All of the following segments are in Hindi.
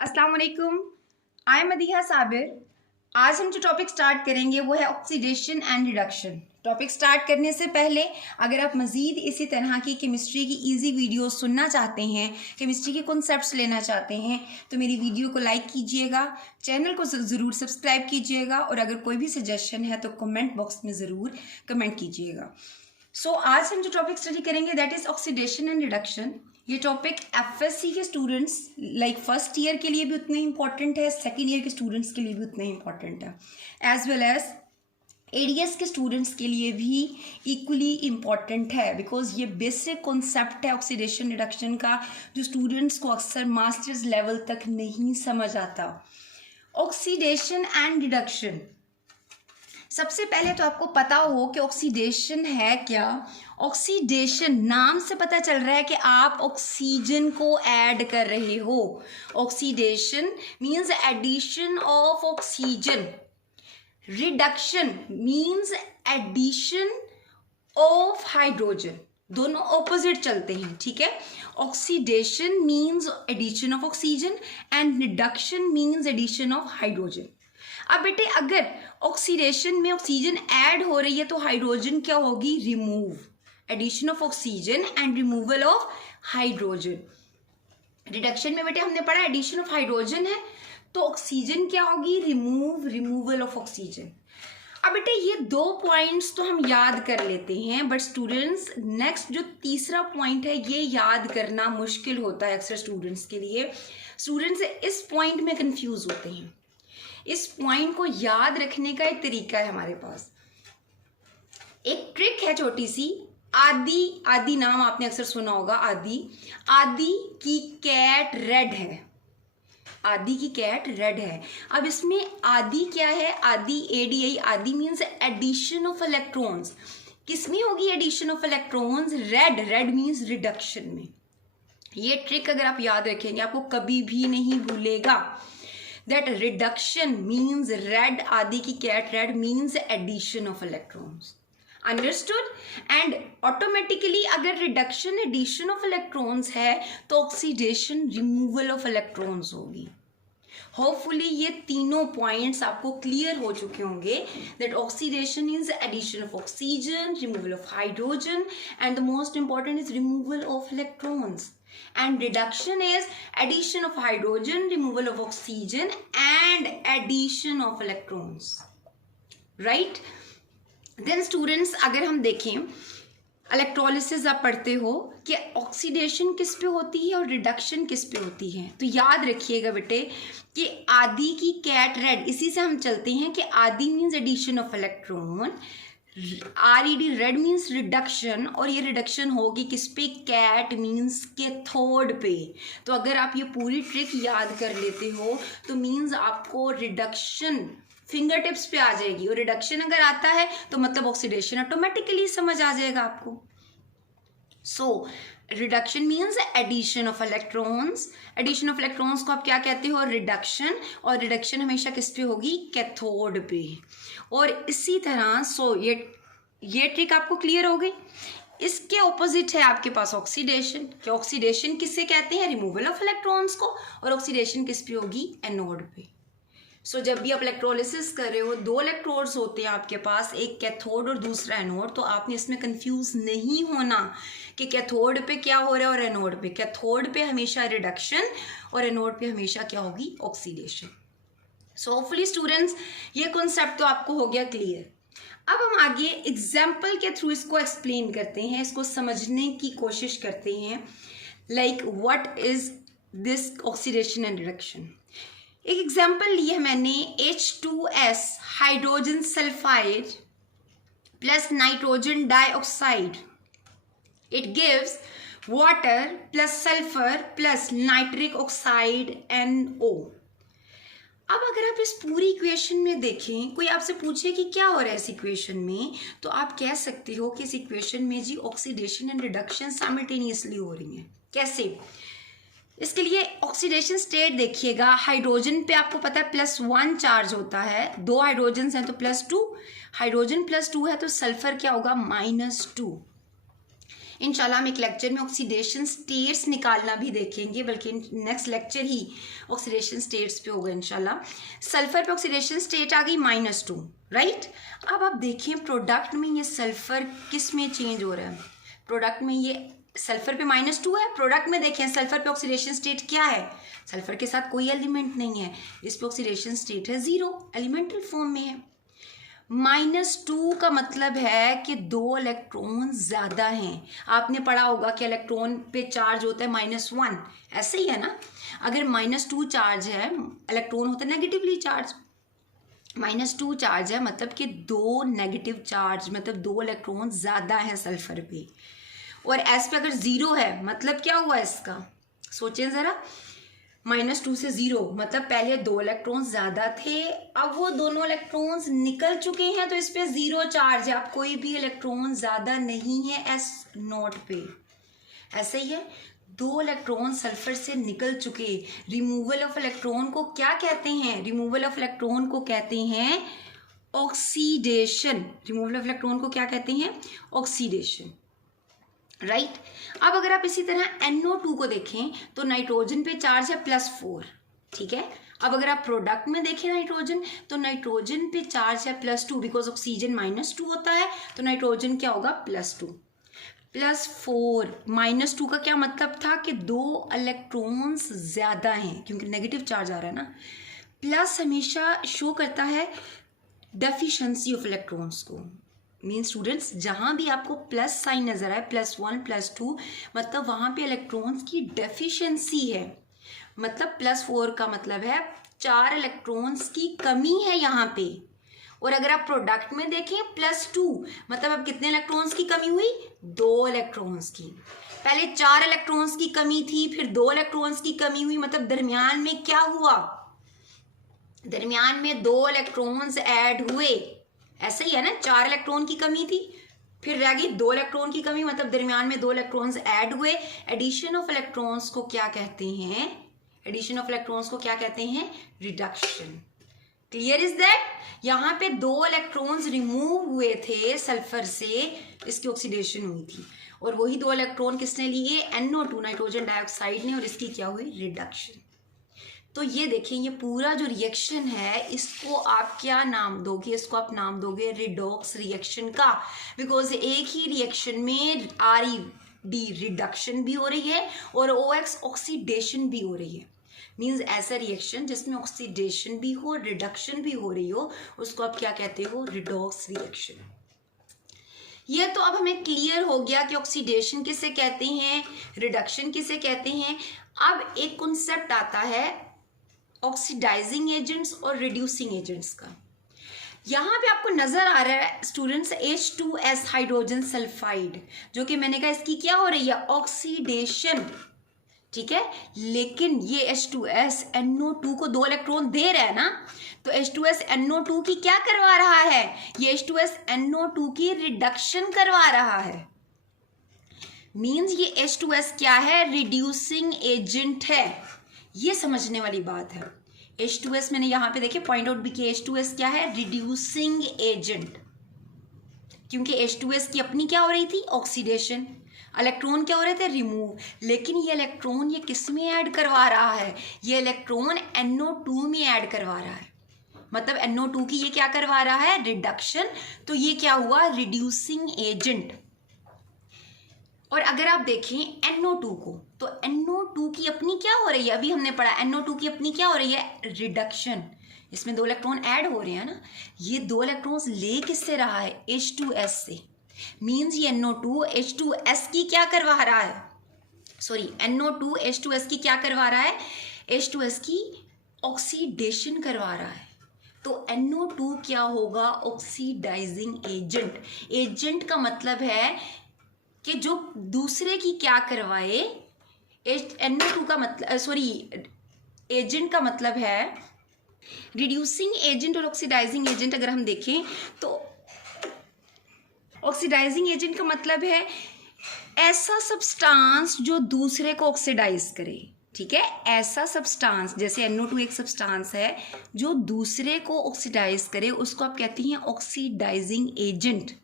अस्सलाम वालेकुम। I am Madiha Sabir. आज हम जो टॉपिक स्टार्ट करेंगे वो है oxidation and reduction. Topic start करने से पहले अगर आप मज़ीद इसी तरह की केमिस्ट्री की इजी वीडियो सुनना चाहते हैं, केमिस्ट्री के कॉन्सेप्ट्स लेना चाहते हैं, तो मेरी वीडियो को लाइक कीजिएगा, चैनल को ज़रूर सब्सक्राइब कीजिएगा और अगर कोई भी सजेशन है तो कमेंट बॉक्स में ज़रूर कमेंट कीजिएगा। आज हम जो टॉपिक स्टडी करेंगे that is oxidation and reduction. ये टॉपिक एफएससी के स्टूडेंट्स लाइक फर्स्ट ईयर के लिए भी उतने इंपॉर्टेंट है, सेकेंड ईयर के स्टूडेंट्स के लिए भी उतने इंपॉर्टेंट है, एज वेल एज एडीएस के स्टूडेंट्स के लिए भी इक्वली इम्पॉर्टेंट है, बिकॉज ये बेसिक कॉन्सेप्ट है ऑक्सीडेशन रिडक्शन का जो स्टूडेंट्स को अक्सर मास्टर्स लेवल तक नहीं समझ आता। ऑक्सीडेशन एंड रिडक्शन, सबसे पहले तो आपको पता हो कि ऑक्सीडेशन है क्या। ऑक्सीडेशन नाम से पता चल रहा है कि आप ऑक्सीजन को ऐड कर रहे हो। Oxidation means addition of oxygen, reduction means addition of hydrogen. दोनों ऑपोजिट चलते हैं, ठीक है। Oxidation means addition of oxygen and reduction means addition of hydrogen. अब बेटे अगर ऑक्सीडेशन में ऑक्सीजन ऐड हो रही है तो हाइड्रोजन क्या होगी, remove. Addition of oxygen and removal of hydrogen. Reduction में बेटे हमने पढ़ा एडिशन ऑफ हाइड्रोजन है तो ऑक्सीजन क्या होगी, रिमूव, रिमूवल ऑफ ऑक्सीजन। अब बेटे ये दो पॉइंट्स तो हम याद कर लेते हैं, बट स्टूडेंट्स नेक्स्ट जो तीसरा पॉइंट है ये याद करना मुश्किल होता है अक्सर स्टूडेंट्स के लिए। स्टूडेंट्स इस पॉइंट में कंफ्यूज होते हैं। इस पॉइंट को याद रखने का एक तरीका है हमारे पास, एक ट्रिक है छोटी सी। आदि, आदि नाम आपने अक्सर सुना होगा। आदि, आदि की कैट रेड है। आदि की कैट रेड है। अब इसमें आदि क्या है, आदि एडीआई, आदि मीन्स एडिशन ऑफ इलेक्ट्रॉन्स। किसमें होगी addition of electrons, red, red means reduction में। ये ट्रिक अगर आप याद रखेंगे आपको कभी भी नहीं भूलेगा। That reduction means red, आदि की cat red means addition of electrons. Understood? And automatically अगर reduction addition of electrons है तो oxidation removal of electrons होगी। होपफुली ये तीनों पॉइंट्स आपको क्लियर हो चुके होंगे that oxidation is addition of oxygen, removal of hydrogen, and the most important is removal of electrons. And reduction is addition of hydrogen, removal of oxygen, and addition of electrons. Right? Then students अगर हम देखें इलेक्ट्रोलिसिस आप पढ़ते हो कि ऑक्सीडेशन किस पे होती है और रिडक्शन किस पे होती है, तो याद रखिएगा बेटे कि आदि की कैट रेड, इसी से हम चलते हैं कि आदि means addition of electron, RED red means reduction, और ये रिडक्शन होगी किस पे, कैट मीन्स कैथोड पे। तो अगर आप ये पूरी ट्रिक याद कर लेते हो तो मीन्स आपको रिडक्शन फिंगर टिप्स पे आ जाएगी, और रिडक्शन अगर आता है तो मतलब ऑक्सीडेशन ऑटोमेटिकली समझ आ जाएगा आपको। So reduction means addition of electrons. Addition of electrons को आप क्या कहते हो, रिडक्शन, और रिडक्शन हमेशा किस पे होगी, कैथोड पे। और इसी तरह ये ट्रिक आपको क्लियर हो गई। इसके ऑपोजिट है आपके पास ऑक्सीडेशन, कि ऑक्सीडेशन किससे कहते हैं, रिमूवल ऑफ इलेक्ट्रॉन्स को, और ऑक्सीडेशन किस पे होगी, एनोड पे। जब भी आप इलेक्ट्रोलिसिस कर रहे हो, दो इलेक्ट्रोड्स होते हैं आपके पास, एक कैथोड और दूसरा एनोड, तो आपने इसमें कंफ्यूज नहीं होना कि कैथोड पे क्या हो रहा है और एनोड पे। कैथोड पे हमेशा रिडक्शन और एनोड पे हमेशा क्या होगी, ऑक्सीडेशन। होपफुली स्टूडेंट्स ये कॉन्सेप्ट तो आपको हो गया क्लियर। अब हम आगे एग्जाम्पल के थ्रू इसको एक्सप्लेन करते हैं, इसको समझने की कोशिश करते हैं, like what is this oxidation and reduction. एक एग्जाम्पल लिया मैंने, H2S hydrogen sulphide plus nitrogen dioxide, it gives water plus sulphur plus nitric oxide NO। अब अगर आप इस पूरी इक्वेशन में देखें, कोई आपसे पूछे कि क्या हो रहा है इस इक्वेशन में, तो आप कह सकते हो कि इस इक्वेशन में जी ऑक्सीडेशन एंड रिडक्शन साइमल्टेनियसली हो रही हैं। कैसे, इसके लिए ऑक्सीडेशन स्टेट देखिएगा। हाइड्रोजन पे आपको पता है +1 चार्ज होता है, दो हाइड्रोजन हैं तो +2, हाइड्रोजन +2 है तो सल्फर क्या होगा, -2। इंशाल्लाह हम एक लेक्चर में ऑक्सीडेशन स्टेट्स निकालना भी देखेंगे, बल्कि नेक्स्ट लेक्चर ही ऑक्सीडेशन स्टेट्स पे होगा इंशाल्लाह। सल्फर पे ऑक्सीडेशन स्टेट आ गई -2, राइट। अब आप देखिए प्रोडक्ट में ये सल्फर किस में चेंज हो रहा है, प्रोडक्ट में ये सल्फर पे -2 है, प्रोडक्ट में देखें सल्फर पे ऑक्सीडेशन स्टेट क्या है, सल्फर के साथ कोई एलिमेंट नहीं है, इस पे ऑक्सीडेशन स्टेट है 0, एलिमेंटल फॉर्म में है। -2 का मतलब है कि 2 इलेक्ट्रॉन ज़्यादा हैं। आपने पढ़ा होगा कि इलेक्ट्रॉन पे चार्ज होता है -1, ऐसे ही है ना। अगर -2 चार्ज है, इलेक्ट्रॉन होता है नेगेटिवली चार्ज, -2 चार्ज है मतलब कि 2 नेगेटिव चार्ज, मतलब 2 इलेक्ट्रॉन ज़्यादा हैं सल्फर पे। और एस पे अगर 0 है मतलब क्या हुआ इसका, सोचें ज़रा। -2 से 0 मतलब पहले 2 इलेक्ट्रॉन ज़्यादा थे, अब वो दोनों इलेक्ट्रॉन्स निकल चुके हैं, तो इस पे 0 चार्ज है, अब कोई भी इलेक्ट्रॉन ज़्यादा नहीं है S0 पे। ऐसे ही है, 2 इलेक्ट्रॉन सल्फर से निकल चुके। रिमूवल ऑफ इलेक्ट्रॉन को क्या कहते हैं, रिमूवल ऑफ इलेक्ट्रॉन को कहते हैं ऑक्सीडेशन। रिमूवल ऑफ इलेक्ट्रॉन को क्या कहते हैं, ऑक्सीडेशन, राइट। अब अगर आप इसी तरह NO2 को देखें तो नाइट्रोजन पे चार्ज है +4, ठीक है। अब अगर आप प्रोडक्ट में देखें नाइट्रोजन, तो नाइट्रोजन पे चार्ज है +2, बिकॉज ऑक्सीजन -2 होता है, तो नाइट्रोजन क्या होगा +2 +4। -2 का क्या मतलब था कि 2 इलेक्ट्रॉन्स ज़्यादा हैं, क्योंकि नेगेटिव चार्ज आ रहा है ना। प्लस हमेशा शो करता है डेफिशिएंसी ऑफ इलेक्ट्रॉन्स को। मीन स्टूडेंट्स, जहाँ भी आपको प्लस साइन नजर आए, +1 +2, मतलब वहाँ पे इलेक्ट्रॉन्स की डेफिशिएंसी है। मतलब +4 का मतलब है 4 इलेक्ट्रॉन्स की कमी है यहाँ पे। और अगर आप प्रोडक्ट में देखें +2 मतलब अब कितने इलेक्ट्रॉन्स की कमी हुई, 2 इलेक्ट्रॉन्स की। पहले 4 इलेक्ट्रॉन्स की कमी थी, फिर 2 इलेक्ट्रॉन्स की कमी हुई, मतलब दरमियान में क्या हुआ, दरमियान में 2 इलेक्ट्रॉन्स ऐड हुए। ऐसा ही है ना, 4 इलेक्ट्रॉन की कमी थी, फिर रह गई 2 इलेक्ट्रॉन की कमी, मतलब दरमियान में 2 इलेक्ट्रॉन्स ऐड हुए। एडिशन ऑफ इलेक्ट्रॉन्स को क्या कहते हैं, एडिशन ऑफ इलेक्ट्रॉन्स को क्या कहते हैं, रिडक्शन। Clear is that. यहाँ पे 2 इलेक्ट्रॉन्स रिमूव हुए थे सल्फर से, इसकी ऑक्सीडेशन हुई थी, और वही 2 इलेक्ट्रॉन किसने लिए, NO2 नाइट्रोजन डाइऑक्साइड ने, और इसकी क्या हुई, रिडक्शन। तो ये देखिए, ये पूरा जो रिएक्शन है इसको आप क्या नाम दोगे, इसको आप नाम दोगे रिडॉक्स रिएक्शन का, बिकॉज एक ही रिएक्शन में RED रिडक्शन भी हो रही है और OX ऑक्सीडेशन भी हो रही है। मीन्स ऐसा रिएक्शन जिसमें ऑक्सीडेशन भी हो, रिडक्शन भी हो रही हो, उसको आप क्या कहते हो, रिडॉक्स रिएक्शन। ये तो अब हमें क्लियर हो गया कि ऑक्सीडेशन किसे कहते हैं, रिडक्शन किसे कहते हैं। अब एक कॉन्सेप्ट आता है ऑक्सीडाइजिंग एजेंट्स और रिड्यूसिंग एजेंट्स का। यहाँ पे आपको नजर आ रहा है स्टूडेंट्स H2S हाइड्रोजन सल्फाइड, जो कि मैंने कहा इसकी क्या हो रही है, ऑक्सीडेशन, ठीक है। लेकिन ये H2S NO2 को 2 इलेक्ट्रॉन दे रहा है ना, तो H2S NO2 की क्या करवा रहा है, ये H2S NO2 की रिडक्शन करवा रहा है। मीन्स ये H2S क्या है, रिड्यूसिंग एजेंट है। ये समझने वाली बात है। H2S मैंने यहाँ पे देखिए पॉइंट आउट भी किया, H2S क्या है, रिड्यूसिंग एजेंट, क्योंकि H2S की अपनी क्या हो रही थी, ऑक्सीडेशन, इलेक्ट्रॉन क्या हो रहे थे, रिमूव। लेकिन ये इलेक्ट्रॉन ये किस में ऐड करवा रहा है, ये इलेक्ट्रॉन NO2 में ऐड करवा रहा है, मतलब NO2 की ये क्या करवा रहा है, रिडक्शन। तो ये क्या हुआ, रिड्यूसिंग एजेंट। और अगर आप देखें NO2 को, तो NO2 की अपनी क्या हो रही है, अभी हमने पढ़ा NO2 की अपनी क्या हो रही है, रिडक्शन। इसमें 2 इलेक्ट्रॉन ऐड हो रहे हैं ना, ये 2 इलेक्ट्रॉन्स ले किससे रहा है, H2S से। मीन्स ये NO2 H2S की क्या करवा रहा है, सॉरी NO2 H2S की क्या करवा रहा है, H2S की ऑक्सीडेशन करवा रहा है। तो NO2 क्या होगा, ऑक्सीडाइजिंग एजेंट। एजेंट का मतलब है कि जो दूसरे की क्या करवाए, NO2 का मतलब, सॉरी एजेंट का मतलब है रिड्यूसिंग एजेंट और ऑक्सीडाइजिंग एजेंट। अगर हम देखें तो ऑक्सीडाइजिंग एजेंट का मतलब है ऐसा सब्सटेंस जो दूसरे को ऑक्सीडाइज करे, ठीक है। ऐसा सब्सटेंस, जैसे NO2 एक सब्सटेंस है जो दूसरे को ऑक्सीडाइज करे, उसको आप कहते हैं ऑक्सीडाइजिंग एजेंट।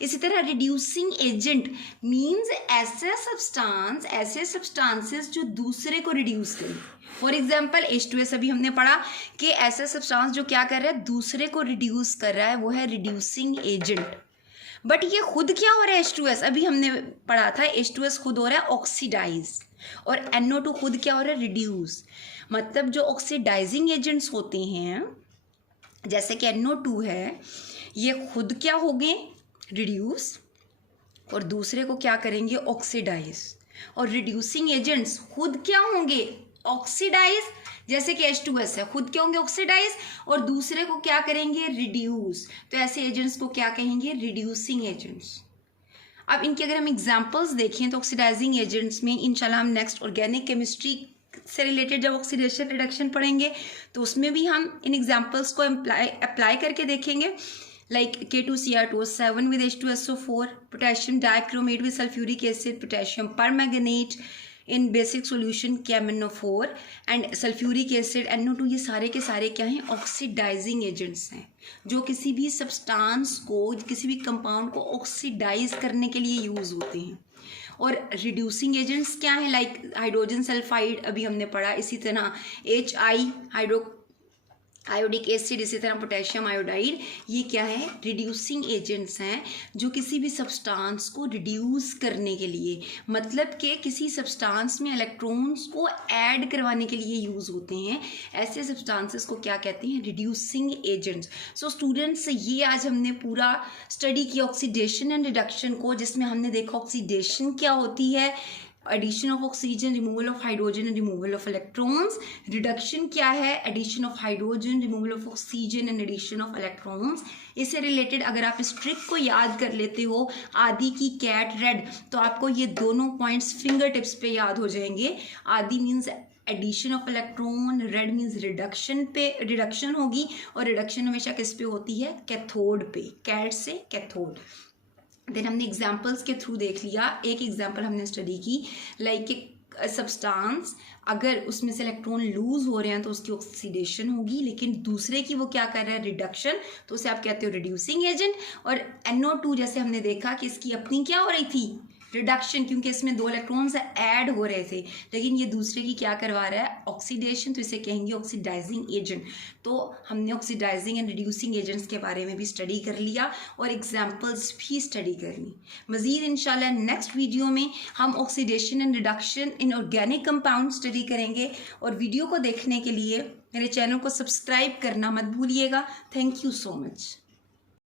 इसी तरह रिड्यूसिंग एजेंट मीन्स ऐसे सब्सटेंसेस जो दूसरे को रिड्यूस करें। फॉर एग्जाम्पल H2S अभी हमने पढ़ा कि ऐसा सब्सटेंस जो क्या कर रहा है, दूसरे को रिड्यूस कर रहा है, वो है रिड्यूसिंग एजेंट। बट ये खुद क्या हो रहा है H2S, अभी हमने पढ़ा था H2S खुद हो रहा है ऑक्सीडाइज, और NO2 खुद क्या हो रहा है, रिड्यूस। मतलब जो ऑक्सीडाइजिंग एजेंट्स होते हैं जैसे कि NO2 है, ये खुद क्या होंगे, रिड्यूस, और दूसरे को क्या करेंगे, ऑक्सीडाइज। और रिड्यूसिंग एजेंट्स खुद क्या होंगे, ऑक्सीडाइज, जैसे कि H2S है, खुद क्या होंगे, ऑक्सीडाइज, और दूसरे को क्या करेंगे, रिड्यूस। तो ऐसे एजेंट्स को क्या कहेंगे, रिड्यूसिंग एजेंट्स। अब इनके अगर हम एग्जांपल्स देखें तो ऑक्सीडाइजिंग एजेंट्स में इंशाल्लाह हम नेक्स्ट ऑर्गेनिक केमिस्ट्री से रिलेटेड जब ऑक्सीडेशन रिडक्शन पढ़ेंगे तो उसमें भी हम इन एग्जांपल्स को अप्लाई करके देखेंगे। Like K2Cr2O7 with H2SO4, potassium dichromate with sulphuric acid, potassium permanganate in basic solution KMnO4 and sulphuric acid NO2, ये सारे के सारे क्या हैं, ऑक्सीडाइजिंग एजेंट्स हैं जो किसी भी सब्सटेंस को, किसी भी कंपाउंड को ऑक्सीडाइज करने के लिए यूज़ होते हैं। और रिड्यूसिंग एजेंट्स क्या है, लाइक हाइड्रोजन सल्फाइड अभी हमने पढ़ा, इसी तरह HI आयोडिक एसिड, इसी तरह पोटेशियम आयोडाइड, ये क्या है, रिड्यूसिंग एजेंट्स हैं जो किसी भी सब्सटेंस को रिड्यूस करने के लिए, मतलब कि किसी सब्सटेंस में इलेक्ट्रॉन्स को ऐड करवाने के लिए यूज़ होते हैं। ऐसे सब्सटेंसेस को क्या कहते हैं, रिड्यूसिंग एजेंट्स। सो स्टूडेंट्स, ये आज हमने पूरा स्टडी किया ऑक्सीडेशन एंड रिडक्शन को, जिसमें हमने देखा ऑक्सीडेशन क्या होती है, addition of oxygen, removal of hydrogen and removal of electrons. Reduction क्या है, addition of hydrogen, removal of oxygen and addition of electrons. इससे रिलेटेड अगर आप इस ट्रिक को याद कर लेते हो, आदि की कैट रेड, तो आपको ये दोनों पॉइंट्स फिंगर टिप्स पे याद हो जाएंगे। आदि means addition of electron, red means reduction होगी, और रिडक्शन हमेशा किस पे होती है, कैथोड पे, कैट से कैथोड। देन हमने एग्जाम्पल्स के थ्रू देख लिया। एक एग्जाम्पल हमने स्टडी की, लाइक एक सब्सटेंस, अगर उसमें से इलेक्ट्रॉन लूज हो रहे हैं तो उसकी ऑक्सीडेशन होगी, लेकिन दूसरे की वो क्या कर रहा है, रिडक्शन, तो उसे आप कहते हो रिड्यूसिंग एजेंट। और NO2 जैसे हमने देखा कि इसकी अपनी क्या हो रही थी, रिडक्शन, क्योंकि इसमें 2 इलेक्ट्रॉन्स ऐड हो रहे थे, लेकिन ये दूसरे की क्या करवा रहा है, ऑक्सीडेशन, तो इसे कहेंगे ऑक्सीडाइजिंग एजेंट। तो हमने ऑक्सीडाइजिंग एंड रिड्यूसिंग एजेंट्स के बारे में भी स्टडी कर लिया और एग्जाम्पल्स भी स्टडी करनी। मज़ीद इंशाल्लाह नेक्स्ट वीडियो में हम oxidation and reduction in organic compound study करेंगे। और वीडियो को देखने के लिए मेरे चैनल को सब्सक्राइब करना मत भूलिएगा। Thank you so much.